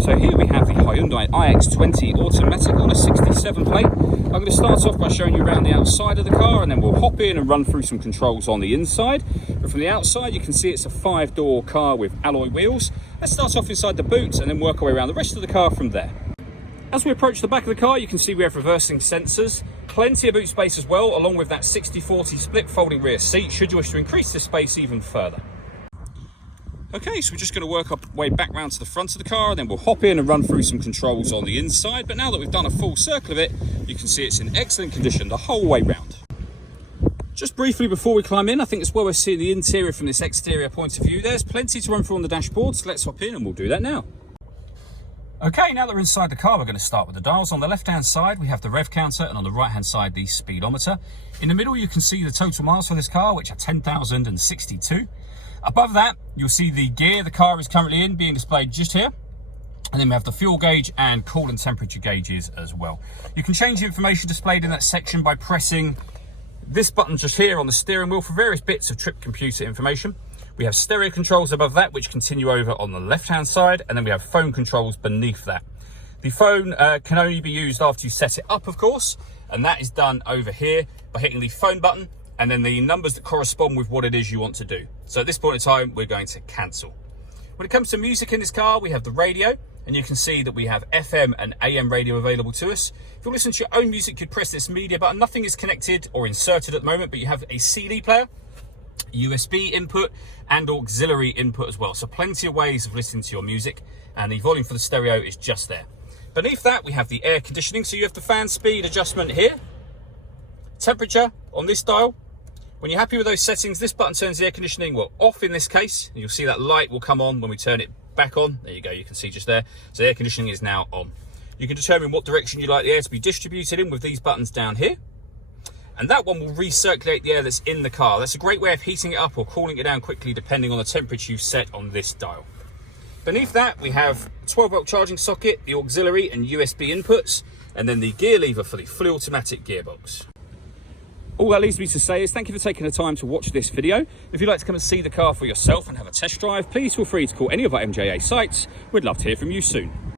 So here we have the Hyundai IX20 automatic on a 67 plate. I'm going to start off by showing you around the outside of the car, and then we'll hop in and run through some controls on the inside. But from the outside you can see it's a 5-door car with alloy wheels. Let's start off inside the boot and then work our way around the rest of the car from there. As we approach the back of the car, you can see we have reversing sensors, plenty of boot space as well, along with that 60/40 split folding rear seat should you wish to increase this space even further. Okay, so we're just going to work our way back round to the front of the car, and then we'll hop in and run through some controls on the inside. But now that we've done a full circle of it, you can see it's in excellent condition the whole way round. Just briefly before we climb in, I think it's well worth seeing the interior from this exterior point of view. There's plenty to run through on the dashboard, so let's hop in and we'll do that now. Okay, now that we're inside the car, we're going to start with the dials. On the left-hand side, we have the rev counter, and on the right-hand side, the speedometer. In the middle, you can see the total miles for this car, which are 10,062. Above that, you'll see the gear the car is currently in being displayed just here. And then we have the fuel gauge and coolant temperature gauges as well. You can change the information displayed in that section by pressing this button just here on the steering wheel for various bits of trip computer information. We have stereo controls above that, which continue over on the left-hand side, and then we have phone controls beneath that. The phone can only be used after you set it up, of course, and that is done over here by hitting the phone button and then the numbers that correspond with what it is you want to do. So at this point in time, we're going to cancel. When it comes to music in this car, we have the radio, and you can see that we have FM and AM radio available to us. If you listen to your own music, you'd press this media button. Nothing is connected or inserted at the moment, but you have a CD player, USB input and auxiliary input as well, so plenty of ways of listening to your music, and the volume for the stereo is just there. Beneath that we have the air conditioning, so you have the fan speed adjustment here, temperature on this dial. When you're happy with those settings, this button turns the air conditioning off in this case, and you'll see that light will come on when we turn it back on. There you go, you can see just there. So the air conditioning is now on. You can determine what direction you'd like the air to be distributed in with these buttons down here. And that one will recirculate the air that's in the car. That's a great way of heating it up or cooling it down quickly depending on the temperature you've set on this dial. Beneath that we have 12-volt charging socket, the auxiliary and USB inputs, and then the gear lever for the fully automatic gearbox. All that leaves me to say is thank you for taking the time to watch this video. If you'd like to come and see the car for yourself and have a test drive, please feel free to call any of our MJA sites. We'd love to hear from you soon.